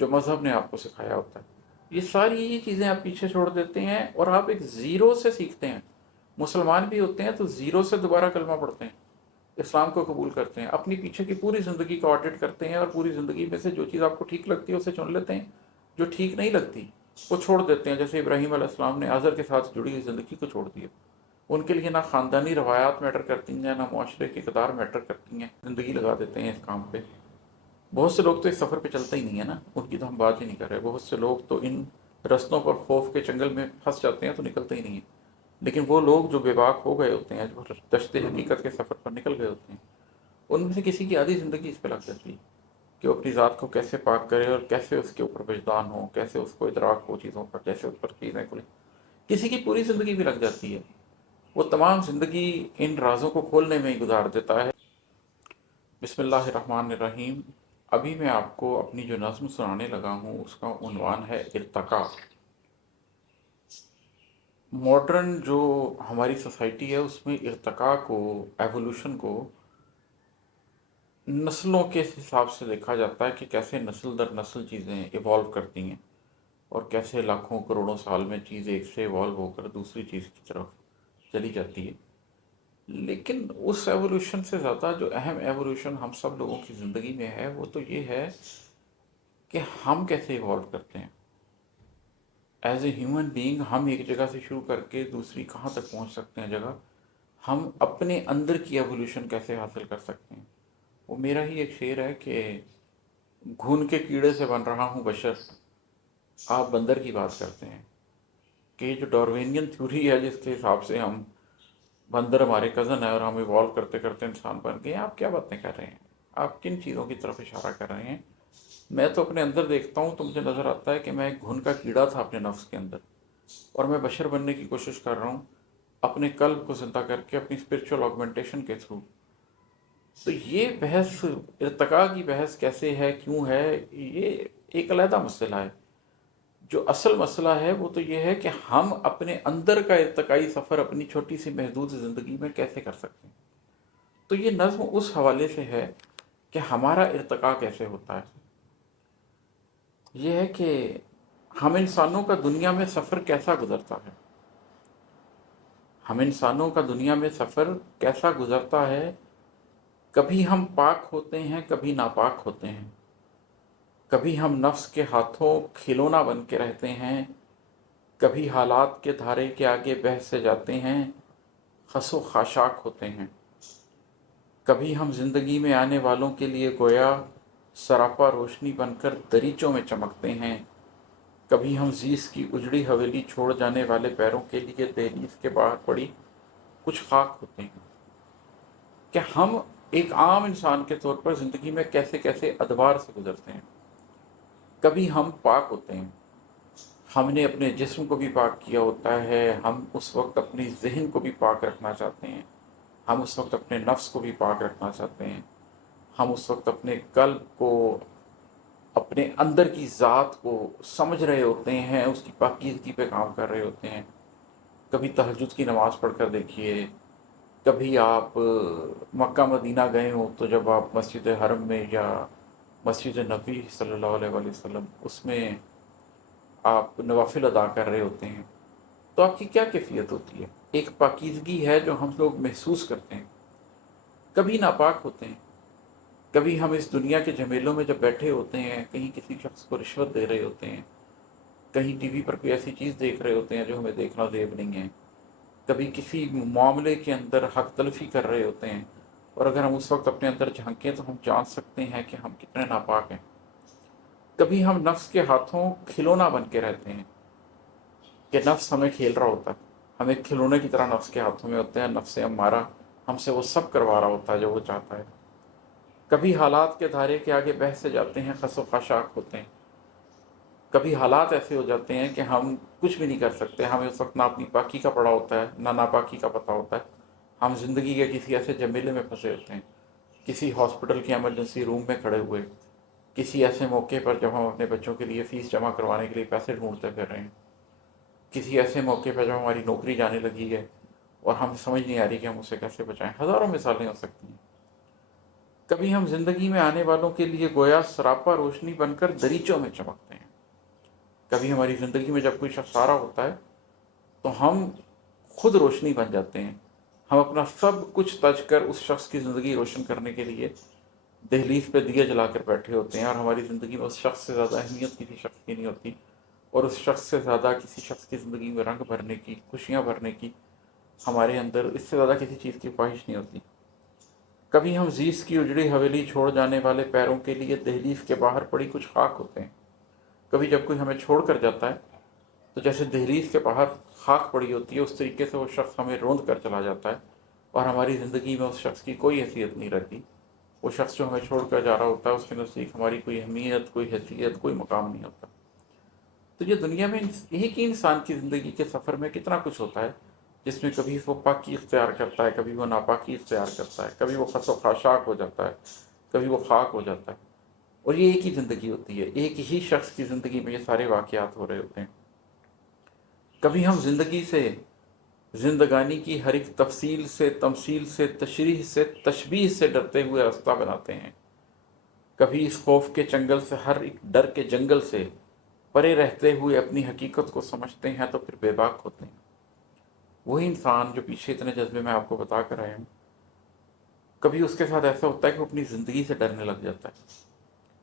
جو مذہب نے آپ کو سکھایا ہوتا ہے، یہ ساری یہ چیزیں آپ پیچھے چھوڑ دیتے ہیں اور آپ ایک زیرو سے سیکھتے ہیں۔ مسلمان بھی ہوتے ہیں تو زیرو سے دوبارہ کلمہ پڑھتے ہیں، اسلام کو قبول کرتے ہیں، اپنی پیچھے کی پوری زندگی کا آڈٹ کرتے ہیں اور پوری زندگی میں سے جو چیز آپ کو ٹھیک لگتی ہے اسے چن لیتے ہیں، جو ٹھیک نہیں لگتی وہ چھوڑ دیتے ہیں۔ جیسے ابراہیم علیہ السلام نے آزر کے ساتھ جڑی ہوئی زندگی کو چھوڑ دیا۔ ان کے لیے نہ خاندانی روایات میٹر کرتی ہیں نہ معاشرے کی اقدار میٹر کرتی ہیں، زندگی لگا دیتے ہیں اس کام پہ۔ بہت سے لوگ تو اس سفر پہ چلتے ہی نہیں ہے نا، ان کی تو ہم بات ہی نہیں کر رہے۔ بہت سے لوگ تو ان رستوں پر خوف کے چنگل میں پھنس جاتے ہیں تو نکلتے ہی نہیں ہیں، لیکن وہ لوگ جو بے باک ہو گئے ہوتے ہیں، جو دشت حقیقت کے سفر پر نکل گئے ہوتے ہیں، ان میں سے کسی کی آدھی زندگی اس پہ لگ جاتی ہے کہ وہ اپنی ذات کو کیسے پاک کرے اور کیسے اس کے اوپر وجدان ہو، کیسے اس کو ادراک ہو چیزوں کا، کیسے اس پر چیزیں کھلیں۔ کسی کی پوری زندگی بھی لگ جاتی ہے، وہ تمام زندگی ان رازوں کو کھولنے میں ہی گزار دیتا ہے۔ بسم اللہ الرحمن الرحیم۔ ابھی میں آپ کو اپنی جو نظم سنانے لگا ہوں اس کا عنوان ہے ارتقا۔ ماڈرن جو ہماری سوسائٹی ہے اس میں ارتقا کو، ایوولوشن کو نسلوں کے حساب سے دیکھا جاتا ہے کہ کیسے نسل در نسل چیزیں ایوالو کرتی ہیں اور کیسے لاکھوں کروڑوں سال میں چیز ایک سے ایوالو ہو کر دوسری چیز کی طرف چلی جاتی ہے۔ لیکن اس ایوولوشن سے زیادہ جو اہم ایوولوشن ہم سب لوگوں کی زندگی میں ہے وہ تو یہ ہے کہ ہم کیسے ایوالو کرتے ہیں ایز اے ہیومن بینگ۔ ہم ایک جگہ سے شروع کر کے دوسری کہاں تک پہنچ سکتے ہیں جگہ، ہم اپنے اندر کی ایوولوشن کیسے حاصل کر سکتے ہیں۔ وہ میرا ہی ایک شعر ہے کہ گھن کے کیڑے سے بن رہا ہوں بشر، آپ بندر کی بات کرتے ہیں۔ کہ یہ جو ڈاروینین تھیوری ہے جس کے حساب سے ہم بندر ہمارے کزن ہے اور ہم ایوالو کرتے کرتے انسان بن گئے ہیں، آپ کیا باتیں کر رہے ہیں؟ آپ کن چیزوں کی طرف اشارہ کر رہے ہیں؟ میں تو اپنے اندر دیکھتا ہوں تو مجھے نظر آتا ہے کہ میں ایک گھن کا کیڑا تھا اپنے نفس کے اندر، اور میں بشر بننے کی کوشش کر رہا ہوں اپنے قلب کو زندہ کر کے اپنی اسپرچول آگمنٹیشن کے تھرو۔ تو یہ بحث ارتقاء کی بحث کیسے ہے، کیوں ہے، یہ ایک علیحدہ مسئلہ ہے۔ جو اصل مسئلہ ہے وہ تو یہ ہے کہ ہم اپنے اندر کا ارتقائی سفر اپنی چھوٹی سی محدود زندگی میں کیسے کر سکتے ہیں۔ تو یہ نظم اس حوالے سے ہے کہ ہمارا ارتقاء کیسے ہوتا ہے۔ یہ ہے کہ ہم انسانوں کا دنیا میں سفر کیسا گزرتا ہے، ہم انسانوں کا دنیا میں سفر کیسا گزرتا ہے۔ کبھی ہم پاک ہوتے ہیں، کبھی ناپاک ہوتے ہیں، کبھی ہم نفس کے ہاتھوں کھلونا بن کے رہتے ہیں، کبھی حالات کے دھارے کے آگے بہہ سے جاتے ہیں، خس و خاشاک ہوتے ہیں۔ کبھی ہم زندگی میں آنے والوں کے لیے گویا سراپا روشنی بن کر دریچوں میں چمکتے ہیں، کبھی ہم زیس کی اجڑی حویلی چھوڑ جانے والے پیروں کے لیے دہلیز کے باہر پڑی کچھ خاک ہوتے ہیں۔ کہ ہم ایک عام انسان کے طور پر زندگی میں کیسے کیسے ادوار سے گزرتے ہیں۔ کبھی ہم پاک ہوتے ہیں، ہم نے اپنے جسم کو بھی پاک کیا ہوتا ہے، ہم اس وقت اپنی ذہن کو بھی پاک رکھنا چاہتے ہیں، ہم اس وقت اپنے نفس کو بھی پاک رکھنا چاہتے ہیں، ہم اس وقت اپنے قلب کو، اپنے اندر کی ذات کو سمجھ رہے ہوتے ہیں، اس کی پاکیزگی پہ کام کر رہے ہوتے ہیں۔ کبھی تہجد کی نماز پڑھ کر دیکھیے، کبھی آپ مکہ مدینہ گئے ہوں تو جب آپ مسجد حرم میں یا مسجد نبی صلی اللہ علیہ وآلہ وسلم اس میں آپ نوافل ادا کر رہے ہوتے ہیں تو آپ کی کیا کیفیت ہوتی ہے؟ ایک پاکیزگی ہے جو ہم لوگ محسوس کرتے ہیں۔ کبھی ناپاک ہوتے ہیں، کبھی ہم اس دنیا کے جھمیلوں میں جب بیٹھے ہوتے ہیں، کہیں کسی شخص کو رشوت دے رہے ہوتے ہیں، کہیں ٹی وی پر کوئی ایسی چیز دیکھ رہے ہوتے ہیں جو ہمیں دیکھنا زیب نہیں ہے، کبھی کسی معاملے کے اندر حق تلفی کر رہے ہوتے ہیں، اور اگر ہم اس وقت اپنے اندر جھانکیں تو ہم جان سکتے ہیں کہ ہم کتنے ناپاک ہیں۔ کبھی ہم نفس کے ہاتھوں کھلونا بن کے رہتے ہیں کہ نفس ہمیں کھیل رہا ہوتا ہے، ہم ایک کھلونے کی طرح نفس کے ہاتھوں میں ہوتے ہیں، نفس ہمارا ہم سے وہ سب کروا رہا ہوتا ہے جو وہ چاہتا ہے۔ کبھی حالات کے دھارے کے آگے بہہ سے جاتے ہیں، خس و خاشاک ہوتے ہیں۔ کبھی حالات ایسے ہو جاتے ہیں کہ ہم کچھ بھی نہیں کر سکتے، ہمیں اس وقت نہ اپنی پاکی کا پڑا ہوتا ہے نہ ناپاکی کا پتہ ہوتا ہے۔ ہم زندگی کے کسی ایسے جمیلے میں پھنسے ہوتے ہیں، کسی ہاسپٹل کے ایمرجنسی روم میں کھڑے ہوئے، کسی ایسے موقع پر جب ہم اپنے بچوں کے لیے فیس جمع کروانے کے لیے پیسے ڈھونڈتے پھر رہے ہیں، کسی ایسے موقع پر جب ہماری نوکری جانے لگی ہے اور ہم سمجھ نہیں آ رہی کہ ہم اسے کیسے بچائیں۔ ہزاروں مثالیں ہو سکتی ہیں۔ کبھی ہم زندگی میں آنے والوں کے لیے گویا سراپا روشنی بن کر دریچوں میں چمکتے ہیں۔ کبھی ہماری زندگی میں جب کوئی شخص آ رہا ہوتا ہے تو ہم خود روشنی بن جاتے ہیں، ہم اپنا سب کچھ تج کر اس شخص کی زندگی روشن کرنے کے لیے دہلیز پہ دیے جلا کر بیٹھے ہوتے ہیں، اور ہماری زندگی میں اس شخص سے زیادہ اہمیت کسی شخص کی نہیں ہوتی، اور اس شخص سے زیادہ کسی شخص کی زندگی میں رنگ بھرنے کی، خوشیاں بھرنے کی ہمارے اندر اس سے زیادہ کسی چیز کی خواہش نہیں ہوتی۔ کبھی ہم زیس کی اجڑی حویلی چھوڑ جانے والے پیروں کے لیے دہلیز کے باہر پڑی کچھ خاک ہوتے ہیں۔ کبھی جب کوئی ہمیں چھوڑ کر جاتا ہے تو جیسے دہلیز کے باہر خاک پڑی ہوتی ہے، اس طریقے سے وہ شخص ہمیں روند کر چلا جاتا ہے، اور ہماری زندگی میں اس شخص کی کوئی حیثیت نہیں رہتی۔ وہ شخص جو ہمیں چھوڑ کر جا رہا ہوتا ہے اس کے نزدیک ہماری کوئی اہمیت، کوئی حیثیت، کوئی مقام نہیں ہوتا۔ تو یہ دنیا میں ایک ہی انسان کی زندگی کے سفر میں کتنا کچھ ہوتا ہے، جس میں کبھی وہ پاکی اختیار کرتا ہے، کبھی وہ ناپاکی اختیار کرتا ہے، کبھی وہ خس و خاشاک ہو جاتا ہے، کبھی وہ خاک ہو جاتا ہے، اور یہ ایک ہی زندگی ہوتی ہے، ایک ہی شخص کی زندگی میں یہ سارے واقعات ہو رہے ہوتے ہیں۔ کبھی ہم زندگی سے، زندگانی کی ہر ایک تفصیل سے، تمثیل سے، تشریح سے، تشبیہ سے ڈرتے ہوئے راستہ بناتے ہیں۔ کبھی اس خوف کے چنگل سے، ہر ایک ڈر کے جنگل سے پرے رہتے ہوئے اپنی حقیقت کو سمجھتے ہیں تو پھر بے باک ہوتے ہیں۔ وہی انسان جو پیچھے اتنے جذبے میں آپ کو بتا کر آیا ہوں، کبھی اس کے ساتھ ایسا ہوتا ہے کہ وہ اپنی زندگی سے ڈرنے لگ جاتا ہے،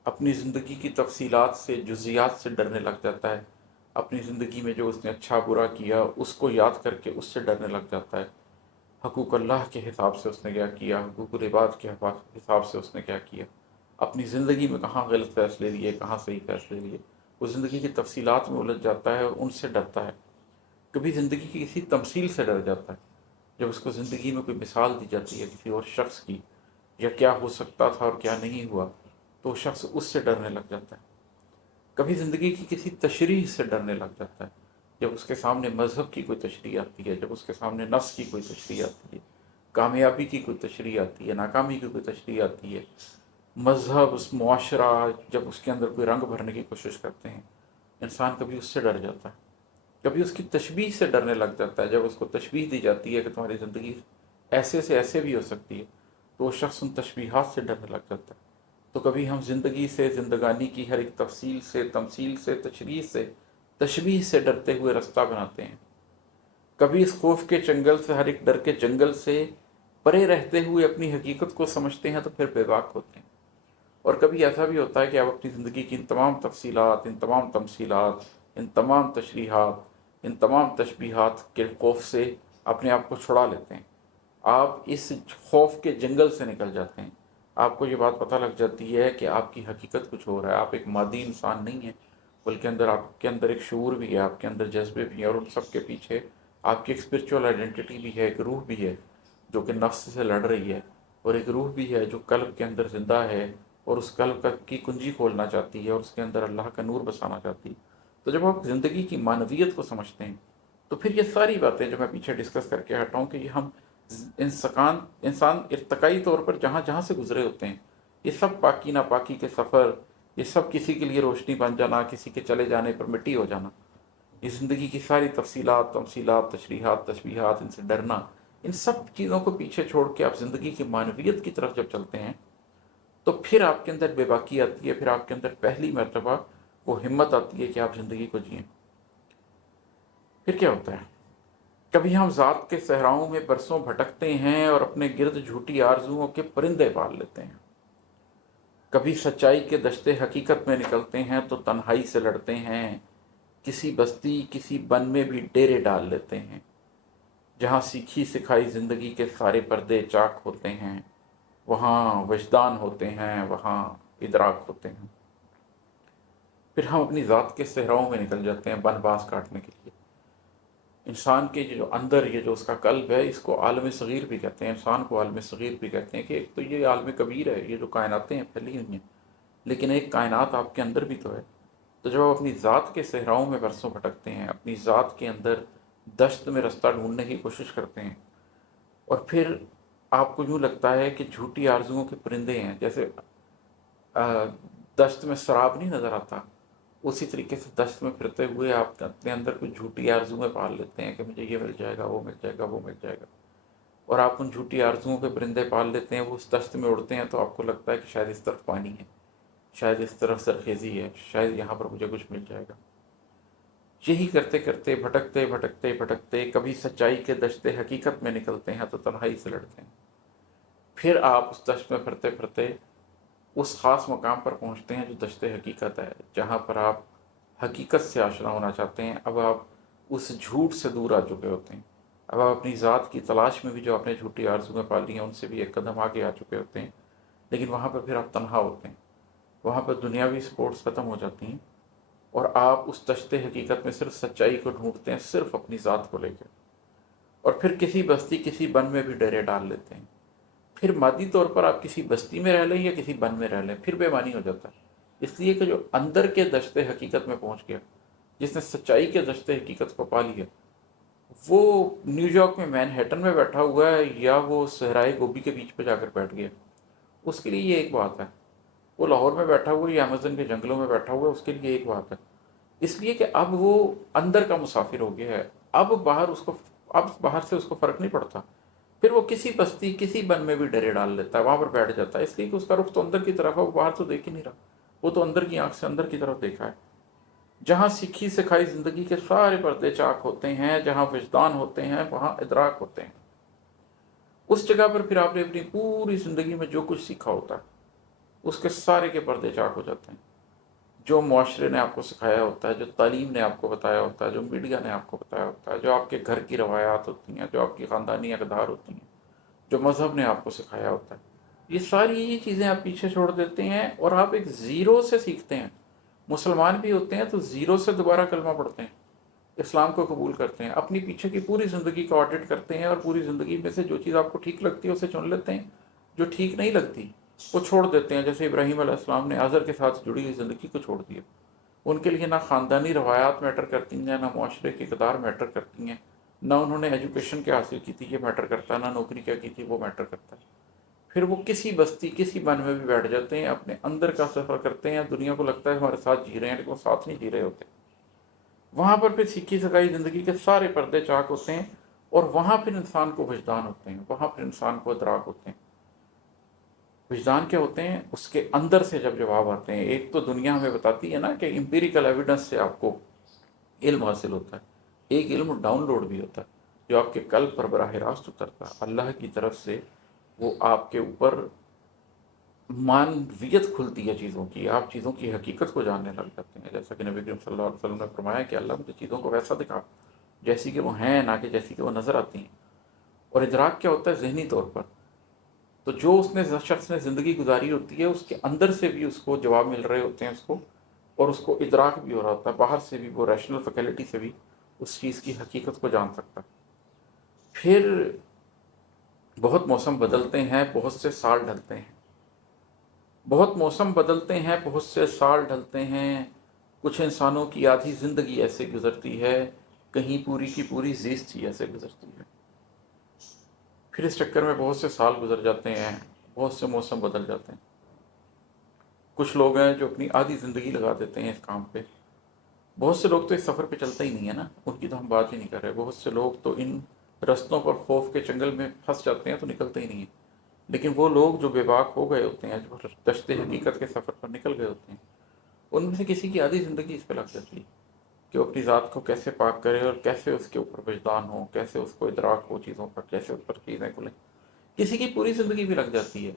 اپنی زندگی کی تفصیلات سے، جزیات سے ڈرنے لگ جاتا ہے، اپنی زندگی میں جو اس نے اچھا برا کیا اس کو یاد کر کے اس سے ڈرنے لگ جاتا ہے، حقوق اللہ کے حساب سے اس نے کیا کیا، حقوق العباد کے حساب سے اس نے کیا کیا، اپنی زندگی میں کہاں غلط فیصلے لیے، کہاں صحیح فیصلے لیے، وہ زندگی کی تفصیلات میں الجھ جاتا ہے اور ان سے ڈرتا ہے۔ کبھی زندگی کی کسی تمثیل سے ڈر جاتا ہے، جب اس کو زندگی میں کوئی مثال دی جاتی ہے کسی اور شخص کی، یا کیا ہو سکتا تھا اور کیا نہیں ہوا، تو وہ شخص اس سے ڈرنے لگ جاتا ہے۔ کبھی زندگی کی کسی تشریح سے ڈرنے لگ جاتا ہے، جب اس کے سامنے مذہب کی کوئی تشریح آتی ہے، جب اس کے سامنے نفس کی کوئی تشریح آتی ہے، کامیابی کی کوئی تشریح آتی ہے، ناکامی کی کوئی تشریح آتی ہے، مذہب، اس معاشرہ، جب اس کے اندر کوئی رنگ بھرنے کی کوشش کرتے ہیں، انسان کبھی اس سے ڈر جاتا ہے۔ کبھی اس کی تشبیہ سے ڈرنے لگ جاتا ہے، جب اس کو تشبیہ دی جاتی ہے کہ تمہاری زندگی ایسے سے ایسے بھی ہو سکتی ہے، تو وہ شخص ان تشبیہات سے ڈرنے لگ جاتا ہے۔ تو کبھی ہم زندگی سے، زندگانی کی ہر ایک تفصیل سے، تمثیل سے، تشریح سے، تشبیہ سے ڈرتے ہوئے راستہ بناتے ہیں۔ کبھی اس خوف کے چنگل سے، ہر ایک ڈر کے جنگل سے پرے رہتے ہوئے اپنی حقیقت کو سمجھتے ہیں تو پھر بے باک ہوتے ہیں۔ اور کبھی ایسا بھی ہوتا ہے کہ آپ اپنی زندگی کی ان تمام تفصیلات، ان تمام تمثیلات، ان تمام تشریحات، ان تمام تشبیہات کے خوف سے اپنے آپ کو چھڑا لیتے ہیں، آپ اس خوف کے جنگل سے نکل جاتے ہیں، آپ کو یہ بات پتہ لگ جاتی ہے کہ آپ کی حقیقت کچھ اور ہے، آپ ایک مادی انسان نہیں ہیں، بلکہ آپ کے اندر ایک شعور بھی ہے، آپ کے اندر جذبے بھی ہیں، اور ان سب کے پیچھے آپ کی ایک اسپرچول آئیڈینٹی بھی ہے، ایک روح بھی ہے جو کہ نفس سے لڑ رہی ہے، اور ایک روح بھی ہے جو قلب کے اندر زندہ ہے اور اس قلب کی کنجی کھولنا چاہتی ہے اور اس کے اندر اللہ کا نور بسانا چاہتی ہے۔ تو جب آپ زندگی کی معنویت کو سمجھتے ہیں تو پھر یہ ساری باتیں جو میں پیچھے ڈسکس کر کے ہٹا ہوں کہ یہ ہم انسان ارتقائی طور پر جہاں جہاں سے گزرے ہوتے ہیں، یہ سب پاکی ناپاکی کے سفر، یہ سب کسی کے لیے روشنی بن جانا، کسی کے چلے جانے پر مٹی ہو جانا، یہ زندگی کی ساری تفصیلات، تمثیلات، تشریحات، تشبیہات، ان سے ڈرنا، ان سب چیزوں کو پیچھے چھوڑ کے آپ زندگی کی معنویت کی طرف جب چلتے ہیں تو پھر آپ کے اندر بے باکی آتی ہے، پھر آپ کے اندر پہلی مرتبہ وہ ہمت آتی ہے کہ آپ زندگی کو جئیں۔ پھر کیا ہوتا ہے؟ کبھی ہم ذات کے صحراؤں میں برسوں بھٹکتے ہیں اور اپنے گرد جھوٹی آرزوؤں کے پرندے پال لیتے ہیں۔ کبھی سچائی کے دشتے حقیقت میں نکلتے ہیں تو تنہائی سے لڑتے ہیں، کسی بستی، کسی بن میں بھی ڈیرے ڈال لیتے ہیں، جہاں سیکھی سکھائی زندگی کے سارے پردے چاک ہوتے ہیں، وہاں وجدان ہوتے ہیں، وہاں ادراک ہوتے ہیں۔ پھر ہم اپنی ذات کے صحراؤں میں نکل جاتے ہیں بن باس کاٹنے کے لیے۔ انسان کے جو اندر، یہ جو اس کا قلب ہے، اس کو عالم صغیر بھی کہتے ہیں، انسان کو عالم صغیر بھی کہتے ہیں، کہ ایک تو یہ عالم کبیر ہے، یہ جو کائناتیں ہیں پھیلی ہوئی ہیں، لیکن ایک کائنات آپ کے اندر بھی تو ہے۔ تو جب آپ اپنی ذات کے صحراؤں میں برسوں بھٹکتے ہیں، اپنی ذات کے اندر دشت میں رستہ ڈھونڈنے کی کوشش کرتے ہیں، اور پھر آپ کو یوں لگتا ہے کہ جھوٹی آرزوؤں کے پرندے ہیں، جیسے دشت میں سراب نہیں نظر آتا، اسی طریقے سے دشت میں پھرتے ہوئے آپ اپنے اندر کوئی جھوٹی آرزویں پال لیتے ہیں کہ مجھے یہ مل جائے گا، وہ مل جائے گا، وہ مل جائے گا، اور آپ ان جھوٹی آرزوؤں کے پرندے پال لیتے ہیں، وہ اس دشت میں اڑتے ہیں تو آپ کو لگتا ہے کہ شاید اس طرف پانی ہے، شاید اس طرف سرخیزی ہے، شاید یہاں پر مجھے کچھ مل جائے گا۔ یہی کرتے کرتے بھٹکتے بھٹکتے بھٹکتے کبھی سچائی کے دشت حقیقت میں نکلتے ہیں تو تنہائی سے لڑتے ہیں۔ پھر آپ اس دشت میں پھرتے پھرتے اس خاص مقام پر پہنچتے ہیں جو دشت حقیقت ہے، جہاں پر آپ حقیقت سے آشنا ہونا چاہتے ہیں۔ اب آپ اس جھوٹ سے دور آ چکے ہوتے ہیں، اب آپ اپنی ذات کی تلاش میں بھی جو آپ نے جھوٹی آرزویں پالی ہیں ان سے بھی ایک قدم آگے آ چکے ہوتے ہیں، لیکن وہاں پہ پھر آپ تنہا ہوتے ہیں، وہاں پہ دنیاوی سپورٹس ختم ہو جاتی ہیں، اور آپ اس دشت حقیقت میں صرف سچائی کو ڈھونڈتے ہیں، صرف اپنی ذات کو لے کے، اور پھر کسی بستی کسی بن میں بھی ڈیرے ڈال لیتے ہیں۔ پھر مادی طور پر آپ کسی بستی میں رہ لیں یا کسی بن میں رہ لیں، پھر بے معنی ہو جاتا ہے، اس لیے کہ جو اندر کے دشت حقیقت میں پہنچ گیا، جس نے سچائی کے دشت حقیقت کو پا لیا، وہ نیو یارک میں مین ہیٹن میں بیٹھا ہوا ہے یا وہ صحرائے گوبی کے بیچ پہ جا کر بیٹھ گیا، اس کے لیے یہ ایک بات ہے۔ وہ لاہور میں بیٹھا ہوا ہے یا امیزن کے جنگلوں میں بیٹھا ہوا ہے، اس کے لیے ایک بات ہے، اس لیے کہ اب وہ اندر کا مسافر ہو گیا ہے، اب باہر سے اس کو فرق نہیں پڑتا، پھر وہ کسی بستی کسی بن میں بھی ڈرے ڈال لیتا ہے، وہاں پر بیٹھ جاتا ہے، اس لیے کہ اس کا رخ تو اندر کی طرف ہے، وہ باہر تو دیکھ ہی نہیں رہا، وہ تو اندر کی آنکھ سے اندر کی طرف دیکھا ہے۔ جہاں سیکھی سکھائی زندگی کے سارے پردے چاک ہوتے ہیں، جہاں وجدان ہوتے ہیں، وہاں ادراک ہوتے ہیں، اس جگہ پر پھر آپ نے اپنی پوری زندگی میں جو کچھ سیکھا ہوتا ہے اس کے سارے کے پردے چاک ہو جاتے ہیں۔ جو معاشرے نے آپ کو سکھایا ہوتا ہے، جو تعلیم نے آپ کو بتایا ہوتا ہے، جو میڈیا نے آپ کو بتایا ہوتا ہے، جو آپ کے گھر کی روایات ہوتی ہیں، جو آپ کی خاندانی اقدار ہوتی ہیں، جو مذہب نے آپ کو سکھایا ہوتا ہے، یہ ساری چیزیں آپ پیچھے چھوڑ دیتے ہیں اور آپ ایک زیرو سے سیکھتے ہیں۔ مسلمان بھی ہوتے ہیں تو زیرو سے دوبارہ کلمہ پڑھتے ہیں، اسلام کو قبول کرتے ہیں، اپنی پیچھے کی پوری زندگی کا آڈٹ کرتے ہیں اور پوری زندگی میں سے جو چیز آپ کو ٹھیک لگتی ہے اسے چن لیتے ہیں، جو ٹھیک نہیں لگتی وہ چھوڑ دیتے ہیں۔ جیسے ابراہیم علیہ السلام نے آزر کے ساتھ جڑی ہوئی زندگی کو چھوڑ دیا، ان کے لیے نہ خاندانی روایات میٹر کرتی ہیں، نہ معاشرے کی اقدار میٹر کرتی ہیں، نہ انہوں نے ایجوکیشن کیا حاصل کی تھی یہ میٹر کرتا ہے، نہ نوکری کیا کی تھی وہ میٹر کرتا ہے۔ پھر وہ کسی بستی کسی بن میں بھی بیٹھ جاتے ہیں، اپنے اندر کا سفر کرتے ہیں، دنیا کو لگتا ہے ہمارے ساتھ جی رہے ہیں لیکن وہ ساتھ نہیں جی رہے ہوتے۔ وہاں پر پھر سیکھی سکائی زندگی کے سارے پردے چاک ہوتے ہیں، اور وہاں پھر انسان کو وجدان ہوتے ہیں، وہاں پھر انسان کو ادراک ہوتے ہیں۔ وجدان کیا ہوتے ہیں؟ اس کے اندر سے جب جواب آتے ہیں۔ ایک تو دنیا ہمیں بتاتی ہے نا کہ امپیریکل ایویڈنس سے آپ کو علم حاصل ہوتا ہے، ایک علم ڈاؤن لوڈ بھی ہوتا ہے جو آپ کے قلب پر براہ راست اترتا ہے اللہ کی طرف سے، وہ آپ کے اوپر معنویت کھلتی ہے چیزوں کی، آپ چیزوں کی حقیقت کو جاننے لگ جاتے ہیں، جیسا کہ نبی کریم صلی اللہ علیہ وسلم نے فرمایا کہ اللہ مجھے چیزوں کو ویسا دکھا جیسی کہ وہ ہیں، نہ کہ جیسی کہ وہ نظر آتی ہیں۔ اور ادراک کیا ہوتا ہے؟ ذہنی طور پر، تو جو شخص نے زندگی گزاری ہوتی ہے اس کے اندر سے بھی اس کو جواب مل رہے ہوتے ہیں، اس کو، اور اس کو ادراک بھی ہو رہا ہوتا ہے، باہر سے بھی وہ ریشنل فیکلٹی سے بھی اس چیز کی حقیقت کو جان سکتا ہے۔ پھر بہت موسم بدلتے ہیں، بہت سے سال ڈھلتے ہیں، بہت موسم بدلتے ہیں، بہت سے سال ڈھلتے ہیں، کچھ انسانوں کی آدھی زندگی ایسے گزرتی ہے، کہیں پوری کی پوری زیست ہی ایسے گزرتی ہے۔ پھر اس چکر میں بہت سے سال گزر جاتے ہیں، بہت سے موسم بدل جاتے ہیں۔ کچھ لوگ ہیں جو اپنی آدھی زندگی لگا دیتے ہیں اس کام پہ، بہت سے لوگ تو اس سفر پہ چلتے ہی نہیں ہے نا، ان کی تو ہم بات ہی نہیں کر رہے، بہت سے لوگ تو ان رستوں پر خوف کے چنگل میں پھنس جاتے ہیں تو نکلتے ہی نہیں ہیں، لیکن وہ لوگ جو بے باک ہو گئے ہوتے ہیں، جو دشت حقیقت کے سفر پر نکل گئے ہوتے ہیں، ان میں سے کسی کی آدھی زندگی اس پہ لگ جاتی ہے کہ وہ اپنی ذات کو کیسے پاک کرے اور کیسے اس کے اوپر وجدان ہو، کیسے اس کو ادراک ہو چیزوں کا، کیسے اس پر چیزیں کھلیں۔ کسی کی پوری زندگی بھی لگ جاتی ہے،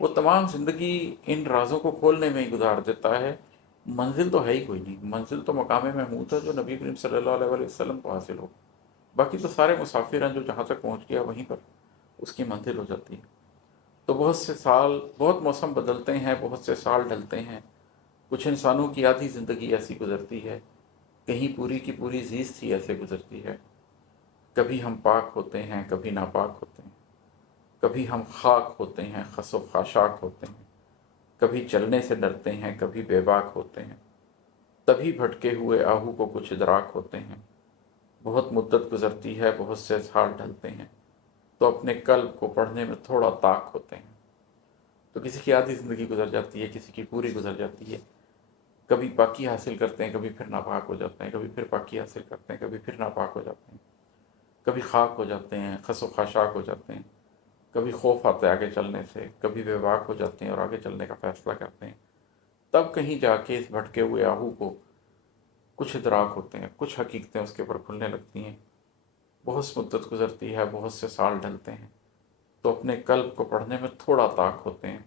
وہ تمام زندگی ان رازوں کو کھولنے میں ہی گزار دیتا ہے، منزل تو ہے ہی کوئی نہیں، منزل تو مقام محمود ہے جو نبی کریم صلی اللہ علیہ وسلم کو حاصل ہو، باقی تو سارے مسافر ہیں، جو جہاں تک پہنچ گیا وہیں پر اس کی منزل ہو جاتی ہے۔ تو بہت سے سال، بہت موسم بدلتے ہیں، بہت سے سال ڈھلتے ہیں، کچھ انسانوں کی آدھی زندگی ایسی گزرتی ہے، کہیں پوری کی پوری زیست ہی ایسے گزرتی ہے۔ کبھی ہم پاک ہوتے ہیں، کبھی ناپاک ہوتے ہیں، کبھی ہم خاک ہوتے ہیں، خس و خاشاک ہوتے ہیں، کبھی چلنے سے ڈرتے ہیں، کبھی بے باک ہوتے ہیں، تبھی بھٹکے ہوئے آہو کو کچھ ادراک ہوتے ہیں۔ بہت مدت گزرتی ہے، بہت سے سال ڈھلتے ہیں، تو اپنے قلب کو پڑھنے میں تھوڑا طاق ہوتے ہیں۔ تو کسی کی آدھی زندگی گزر جاتی ہے، کسی کی پوری گزر جاتی ہے، کبھی پاکی حاصل کرتے ہیں، کبھی پھر ناپاک ہو جاتے ہیں، کبھی پھر پاکی حاصل کرتے ہیں، کبھی پھر ناپاک ہو جاتے ہیں۔ کبھی خاک ہو جاتے ہیں، خس و خاشاک ہو جاتے ہیں، کبھی خوف آتا ہے آگے چلنے سے، کبھی بے باک ہو جاتے ہیں اور آگے چلنے کا فیصلہ کرتے ہیں، تب کہیں جا کے اس بھٹکے ہوئے آہو کو کچھ ادراک ہوتے ہیں، کچھ حقیقتیں اس کے اوپر کھلنے لگتی ہیں، بہت سی مدت گزرتی ہے، بہت سے سال ڈھلتے ہیں، تو اپنے قلب کو پڑھنے میں تھوڑا طاق ہوتے ہیں۔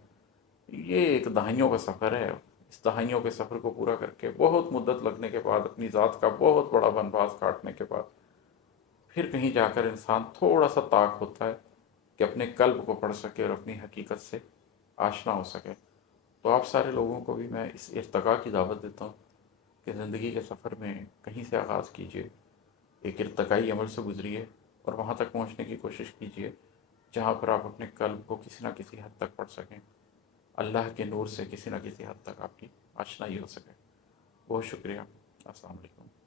یہ ایک دہائیوں کا سفر ہے، اس دہائیوں کے سفر کو پورا کر کے بہت مدت لگنے کے بعد، اپنی ذات کا بہت بڑا بنواس کاٹنے کے بعد، پھر کہیں جا کر انسان تھوڑا سا طاق ہوتا ہے کہ اپنے قلب کو پڑھ سکے اور اپنی حقیقت سے آشنا ہو سکے۔ تو آپ سارے لوگوں کو بھی میں اس ارتقاء کی دعوت دیتا ہوں کہ زندگی کے سفر میں کہیں سے آغاز کیجئے، ایک ارتقائی عمل سے گزریے اور وہاں تک پہنچنے کی کوشش کیجئے جہاں پر آپ اپنے قلب کو کسی نہ کسی حد تک پڑھ سکیں، اللہ کے نور سے کسی نہ کسی حد تک آپ کی آشنائی ہو سکے۔ بہت شکریہ۔ السلام علیکم۔